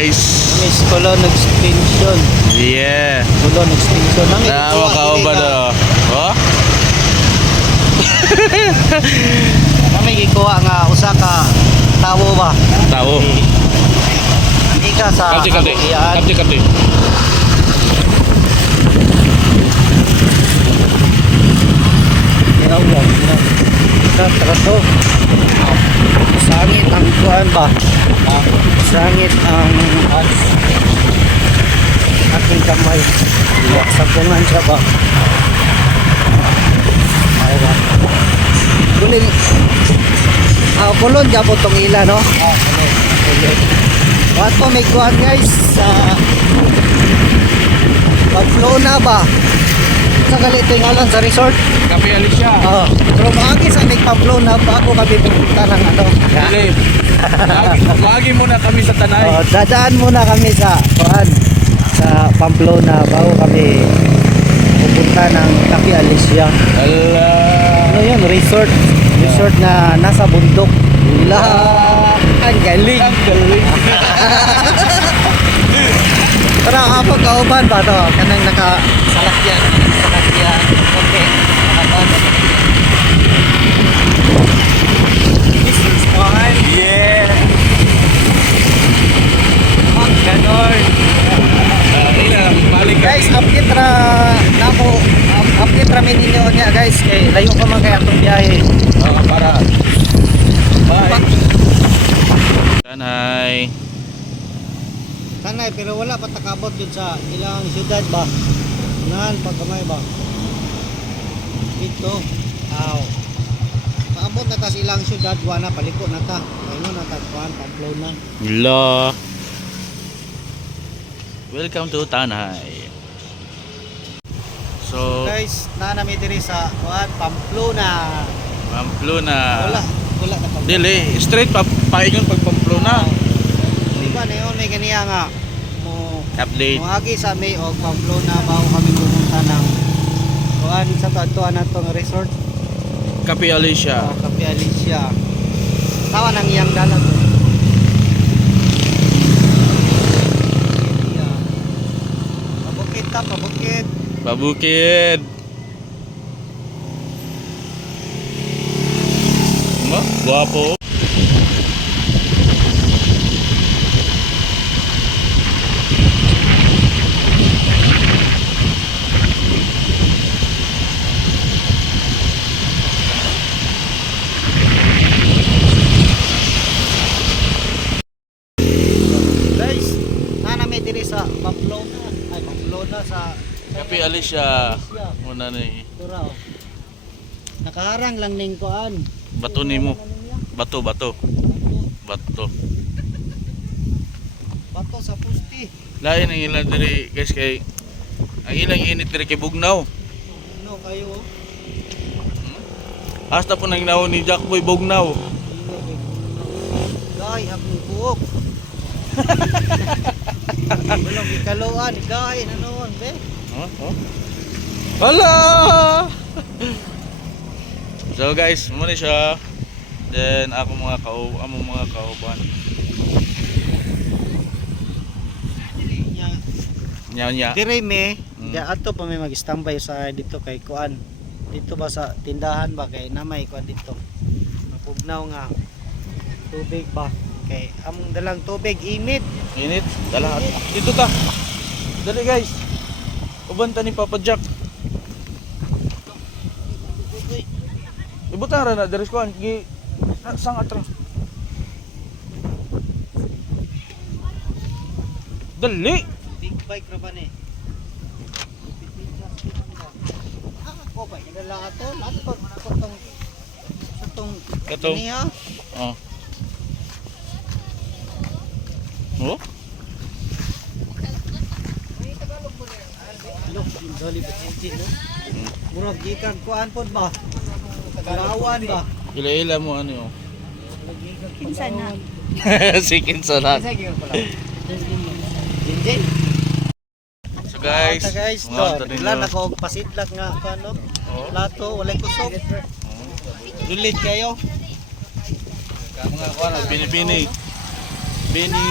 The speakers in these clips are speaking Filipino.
guys. Miss Colon Extension. Yeah. Colon Extension. Tawa ka ba do? Oh? Kami gikuha nga usa ka tawo ba? Tawo. Ika sa Kati. Trato. Sangit ang kuan ba? Sangit ang aking kamay. Sabungan siya ba? Aywa. Kunin. Kulon dyan po itong ila, no? Kulon. Wato may kuan guys sa Pamplona ba? Sa galito yung alam sa resort. Kape Alicia. Oo. Pero maagi sa may Pamplona bago kami pupunta ng ano. Dali. Maagi muna kami sa Tanay. Dadaan muna kami sa kuan sa Pamplona bago kami pupunta ng Cafe Alicia. Allah. Ano yun? Resort. Resort na nasa bundok. Ang galing. Ang galing. Pero kapag kauban ba ito? Kanang nakasalakyan. Salakyan. Okay. Nakaban. This is fun. Yeah. Ang ganon. Balik Guys, update ra nako. Update ra ninyo niya guys. Kay layo pa man kay atong biyahe. para. Bye. Tanay. Tanay, pero wala pa takabot yun sa ilang syudad ba? Nan pagkamay ba? Ito. Aw. Paabot na ta sa ilang syudad, wala paliko na ta. Ayun na tagpuan, Pamplona. Hello. Welcome to Tanay. So, Guys, naanami diri sa kuan Pamplona. Pamplona. Wala na Pamplona. Dili, straight pa paingon pag Pamplona. Di ba niyon may ganiya nga mo Update. moagi sa may og Pamplona bago kami pumunta ng kuan sa tuan na tong resort. Kape Alicia. Cafe Alicia. Tawa nang iyang dalan. Pabukid ta, pabukid. Pabukid. Guwapo. Guys, nanami diri sa Pamplona. Ay, Pamplona sa Kape Alicia. Muna ni Turaw. Nakaharang lang ning kuan. bato nimo. Bato. Bato. Bato sa pusti. Lain ang ilang diri guys kay ang ilang init diri kay Bugnaw. No kayo. Hasta po nang naon ni Jackboy Bugnaw. Gay akong buok. Walang ikaluan, gay nanon be. Oh. Hala! So guys, muna siya. Then among mga kauban. Nya. Dire me, Mm. ya ato pa may mag-standby sa dito kay kuan. Dito ba sa tindahan ba kay namay kuan dito. Napugnaw nga tubig ba kay among dalang tubig init. Init. Dala. Dito ta. Dali guys. Uban ta ni Papa Jack. Ibutang ra na diri ko gi sang atras. Dali. Big bike ra ba ni? Ako ba nagala ato? Ato man ako tong Katong. niya. Oh. Oh? Look, yung dali ba no? Murag gikan kuan pod ba? Kalawan ba? Ila-ila mo ano yun? Kinsa na? Sikin sa lahat. Jinjin. So guys, Guys, mga to, tanin ilan nyo. ako pasidlak nga kano? Oh. Plato, walay kusog. Dulit kayo. Mga kuwan, bini-bini. Bini.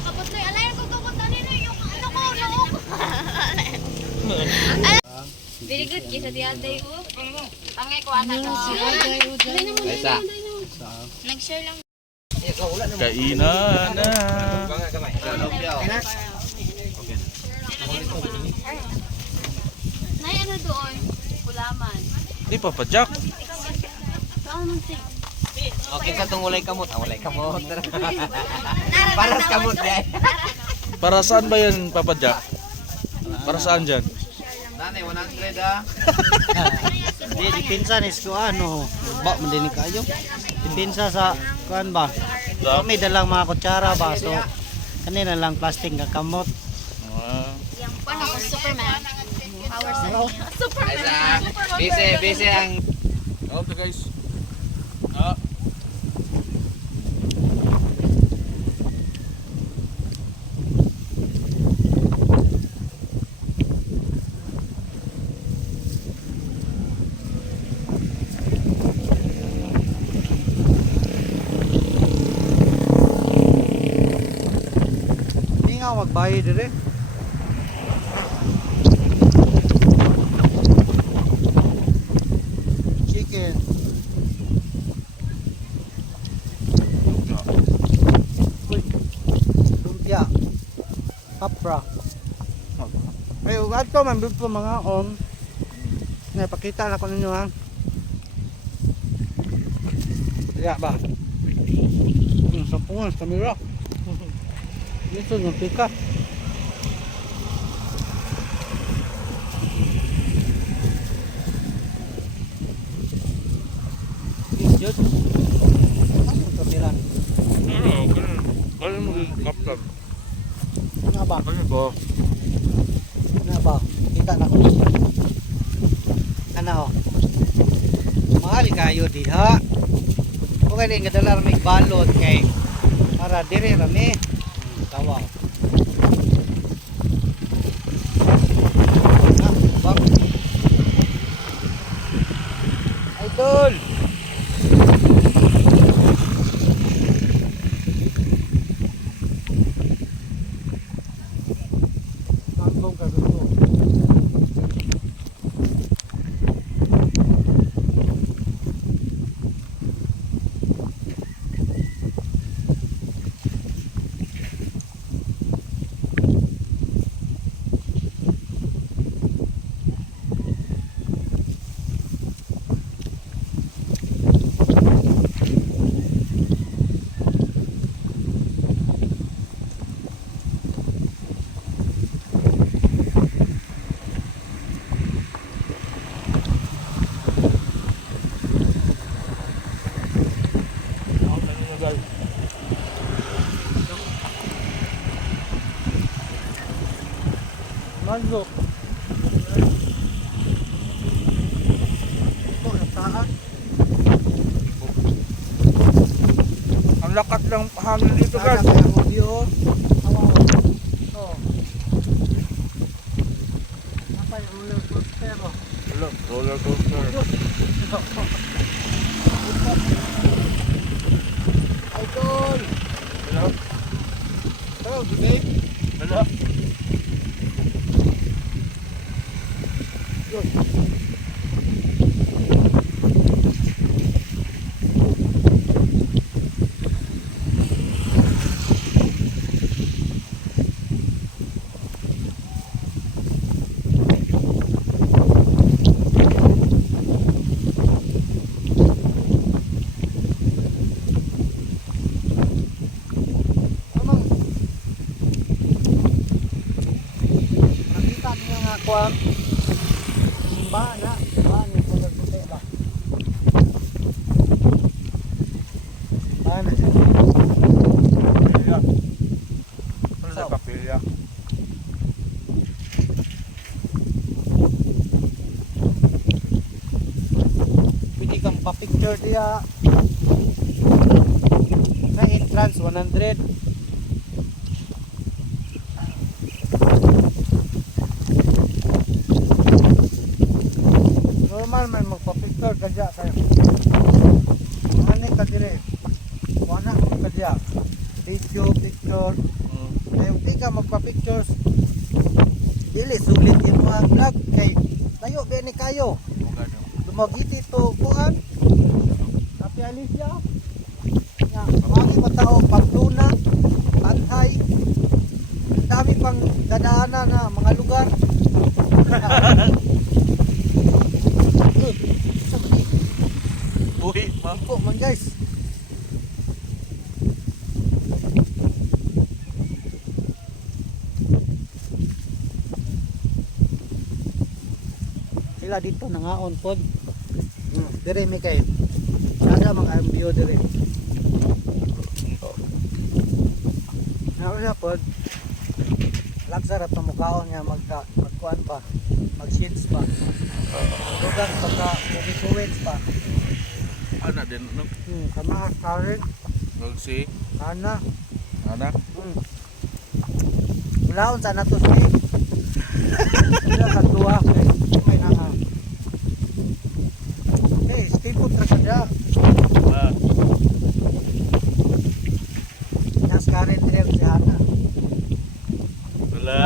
Kapot na alay ko tukot na nino yung ano ko no. Very good kisa di aday ko. Tangay ko ana no. Isa. Nag-share lang. Kainan na. Nay ano doon? Kulaman. Di Papa Jack. Saan man sig? Okay sa tong walay kamot. Walay kamot. Paras kamot yan. Para saan ba yan Papa Jack? Para saan dyan? Nanay, 100 ah. Di dipinsa ni ko ano, ba man din kayo. Dipinsa sa kuan ba? Kami dalang mga kutsara ba so kanina lang plastic nga kamot. Ah. Yang ano ko Superman. Power sa Superman. Isa. Busy ang... Okay guys. Ah. Hindi nga magbayad dire. Chicken. Uy. Lumpia. Kapra. Ay, ugat ko man po mga pakita na ko ninyo ha. Ya ba? Sampungan sa kamera. Ito yung pika. Yun. Ano ito bilang? Ano mo kaptan? Ano ba? Ano ba? Ano ba? Kita na ko. Ano? Mahal kayo diha. Okay din kadalar may balot kay para dire rami. Tawa. Bang. Idol. Mangkong ka gusto. Manzo. Ito, nagtaan. Ang lakat ng hangin dito guys. Ang audio. Awaw. Ito. Apa yung roller coaster? Roller coaster. Idol. Hello? Hello, babe. Hello? Amang. Nakita niyo nga kuwan. Simbahan na. Simbahan yung roller coaster ba? Simbahan na siya. Kapilya. Ano sa kapilya? Pwede kang pa-picture diya. Na entrance 100. Normal man magpa-picture ka diya kayo. Ano ka dire? Wala ka diya. video, picture. Kaya di ka magpa-pictures. Dili sulit yung mga vlog kay tayo ni kayo. Dumagiti to kuan. Tapi Alicia. Nga, mga matao Pamplona, Tanhay. Ang dami pang dadaanan na mga lugar. Uy, ma. Ako man guys. Sila dito nangaon pod. Dire mi kay. Sada mga ambyo dire. Siya pod. Lagsara pa mukhaon nga magkuan pa. Mag-shades pa. Dugang pagka movie pa. Ana din no. Sama karin. Si Ana. ana. Mulaon sa nato si. Wala ka tuwa. May nanga. Hey, stay put ra kada. Yang karin dire si Ana. Wala.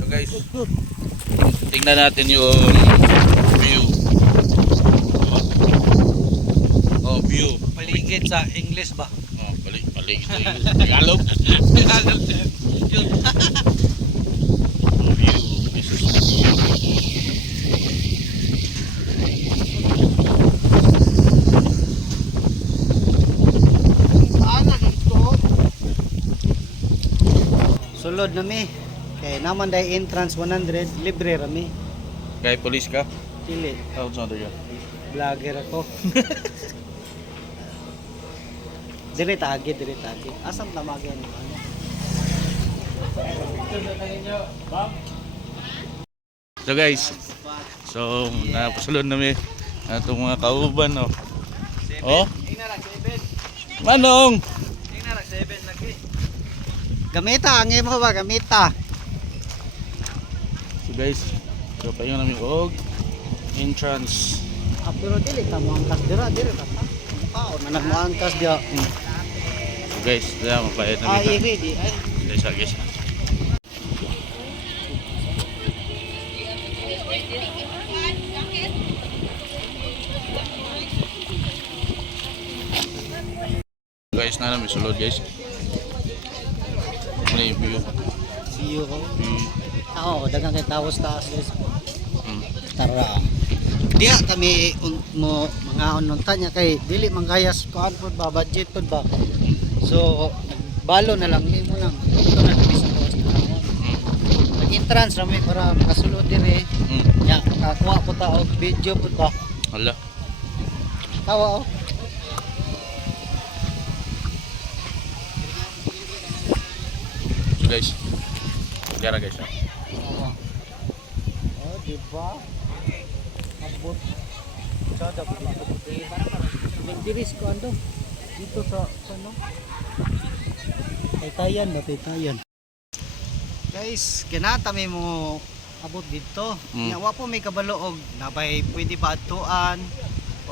So guys, tingnan natin yung view. Oh, view. Paligid sa English ba? Oh, balik ito yung Tagalog. Yun. Oh, view. This is the view. Sulod na mi. Kay naman day entrance 100 libre ra mi. Kay police ka? Dili, Tawag sa ka? vlogger ako. Dire tagi. Asam tamagan mo? So guys, so napasulod namin atong mga kauban no. Oh, Manong. Gamita, ang imo ba gamita? So guys, so payo namin og entrance. Pero dili ka mo angkas dira ta. Mukhaon na mo angkas dia. So guys, dala mapayad namin. Ay ready ay. Guys. Guys, na namin sulod guys. Ano yung view? See you ko. View. Oo, dagang kay tawas taas guys. Hmm. Tara. Diya kami mo mga ununta niya kay dili mangkayas kuan pod ba budget pod ba. So balo na lang nimo nang ito na kami sa tawas. Nag-entrance rami para makasulod dire. Ya, makakuha po ta og video pod ba. Hala. Tawa oh. So guys. Gara guys. Oh, di ba? Abot. Sada po dito. Nagdiris ko ando. Dito sa ano? Taytayan. Guys, kinata may mo abot dito. Wa po may kabalo og nabay pwede ba adtuan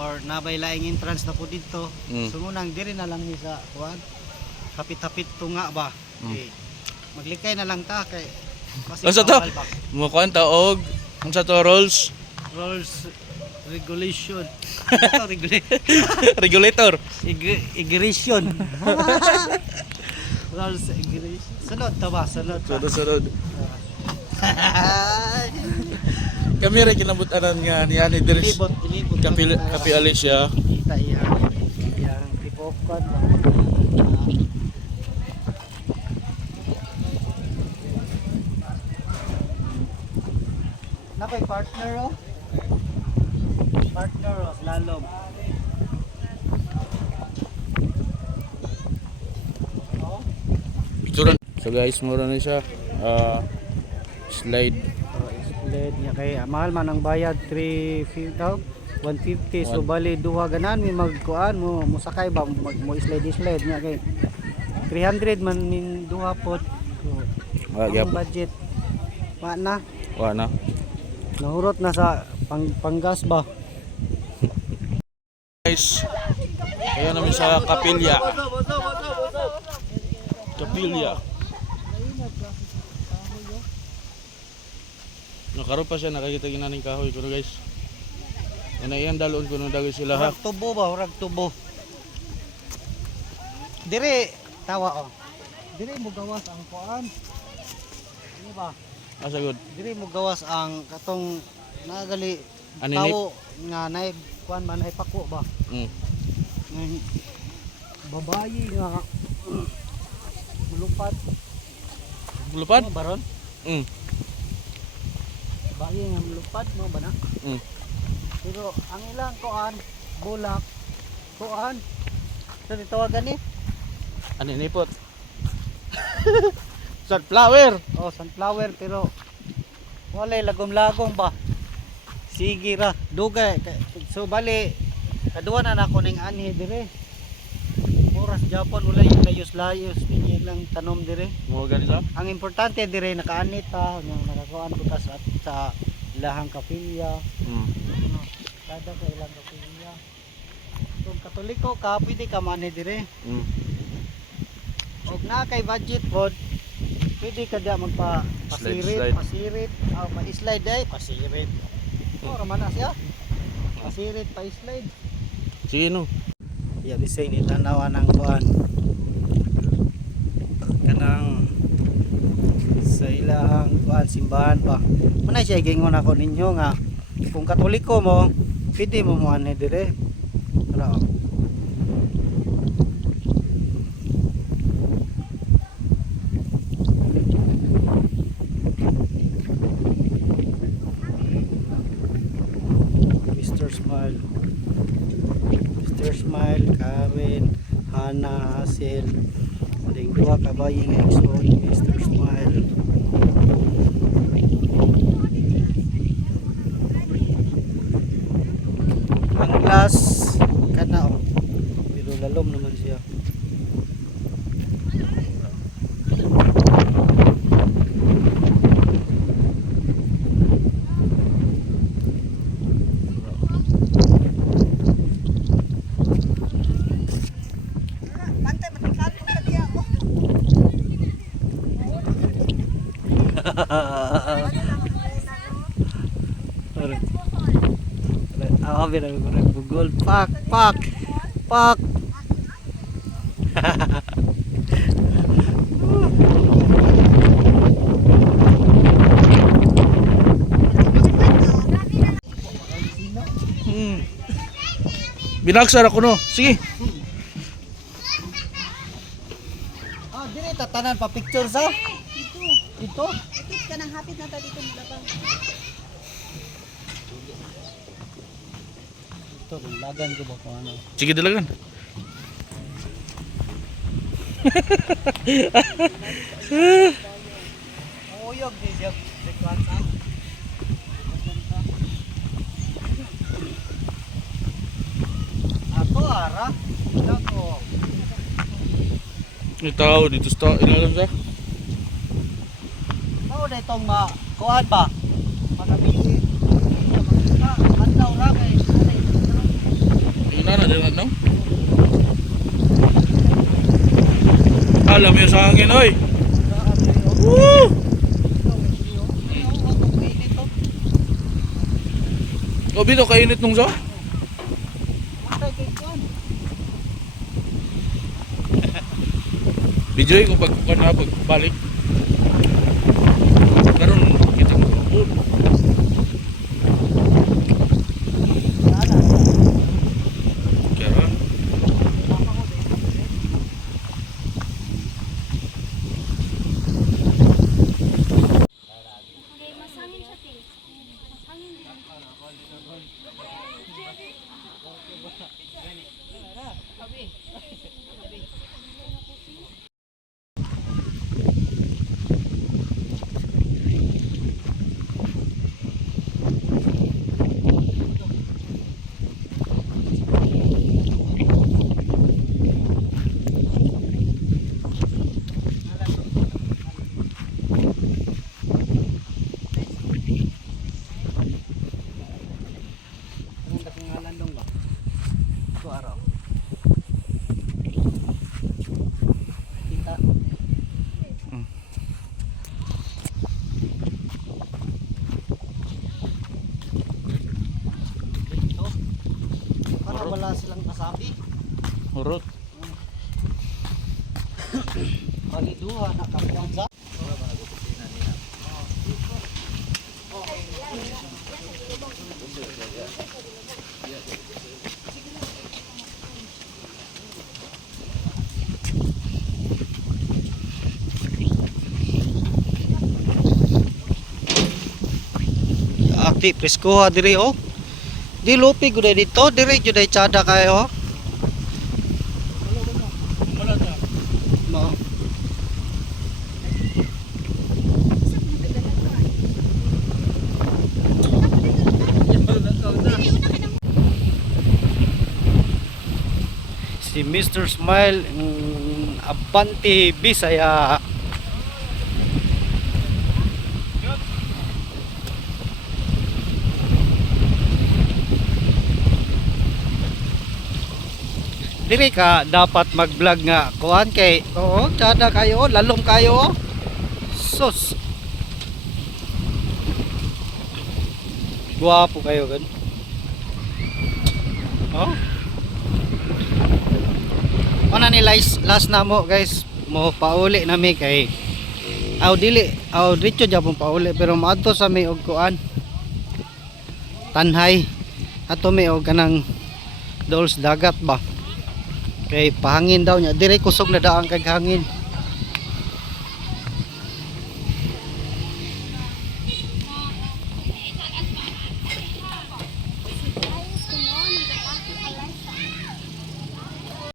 or nabay laing entrance na po dito. So munang diri na lang ni sa kuan. Hapit-hapit tunga ba. Okay. Maglikay na lang ta kay Unsa to? Mo kwanta og unsa to rules? Rules regulation. Ito Regulator. Ignition. Rules ignition. Sunod ta ba? Sunod. Sunod. Kami ra kinabutan nga ni Ani Dres. Ilibot. Kapi Alicia. Kita yang tipokon. Napay partner oh. Partner oh, slalom. Oh. Picturean. So guys, mura na siya. Slide. Slide niya kay mahal man ang bayad 350 daw. 150 so bali duha ganan mi magkuan mo sakay ba mo slide niya kay 300 man ning duha pot Wala Ang gyapon. budget. Na. Wala na. Nahurot na sa panggas ba? Guys, kaya namin sa kapilya. Kapilya. Nakaroon pa siya, nakakita ginaning kahoy ko guys. Yan ay yan dalon ko nung dagay sila ha. Hurag tubo ba? Hurag tubo. Dire, tawa oh. Dire mo gawas ang kuan. Ano ba? Asa good. Dire mo gawas ang katong nagali Aninip? tawo nga nay kuan man ay pako ba? Mm. Ngay babayi nga mulupad. Lupad? Ano baron? Mm. Babayi nga mulupad mo ba na? Mm. Pero ang ilang kuan bulak kuan. Sa tawagan ni? Ano nipot? Sunflower. Oh, sunflower pero walay lagom-lagom ba. Sige ra, dugay. So bali kaduwa na nako ning anhi dire. Oras Japon wala yung layos-layos niya lang tanom dire. Mo ganito? Ang importante dire nakaanit ta, nga nakakuan butas at sa ilahang kapilya. Mm. Ano, kada sa ilang kapilya. Kung Katoliko ka, pwede ka manhi dire. Mm. Og na kay budget pod, pwede ka diya Slide. pasirit, ma-slide ay pasirit. Ora man na siya. Pasirit, pa-slide. Sige no. Ya bisay ni tanawan ng kuan. Kanang sa ilang kuan simbahan pa. Manay siya gingon ako ninyo nga kung Katoliko mo, pwede mo mo ani dire. Pero Mr. Smile, Karen, Hana, Hazel, ding dua ka bayi nga igsoon ni Mr. Smile. Ang glass kana oh. Pero lalom naman siya. Bilang Google pak. Mm. Binagsar ako no. Sige. Dire tatanan pa picture sa. Ito. Ito ka nang hapit na ta dito mula pa. Ito lagan ko ba ko ano. Sige dalagan. Uyog di siya sequence. Ato ara. Nako. May tao dito sa ilalim sa. Mao na itong kuan ba? Magabili. Andaw ra kay. Ina na din no. Alam mo sa hangin oy. Woo! O bito kainit nung sa? Video ko pagbalik. Karon kita mo. Kaya Masangin siya, te. Masangin. Hurot. Kaliduha na kapuan sa. Akti preskoha diri oh. Di lupi gud dito, diri jud ay tsada kayo. No. Si Mr. Smile Abante Bisaya. Diri ka dapat mag-vlog nga kuan kay oo, tsada kayo, lalom kayo. Sus. Guwapo kayo gan. Oh. Ana ni last na mo guys, mo pauli na mi kay aw diretso japon pauli pero maadto sa mi og kuan. Tanhay. Ato mi og kanang Dolls dagat ba. Kay pahangin daw niya, dire kusog na daang kag hangin.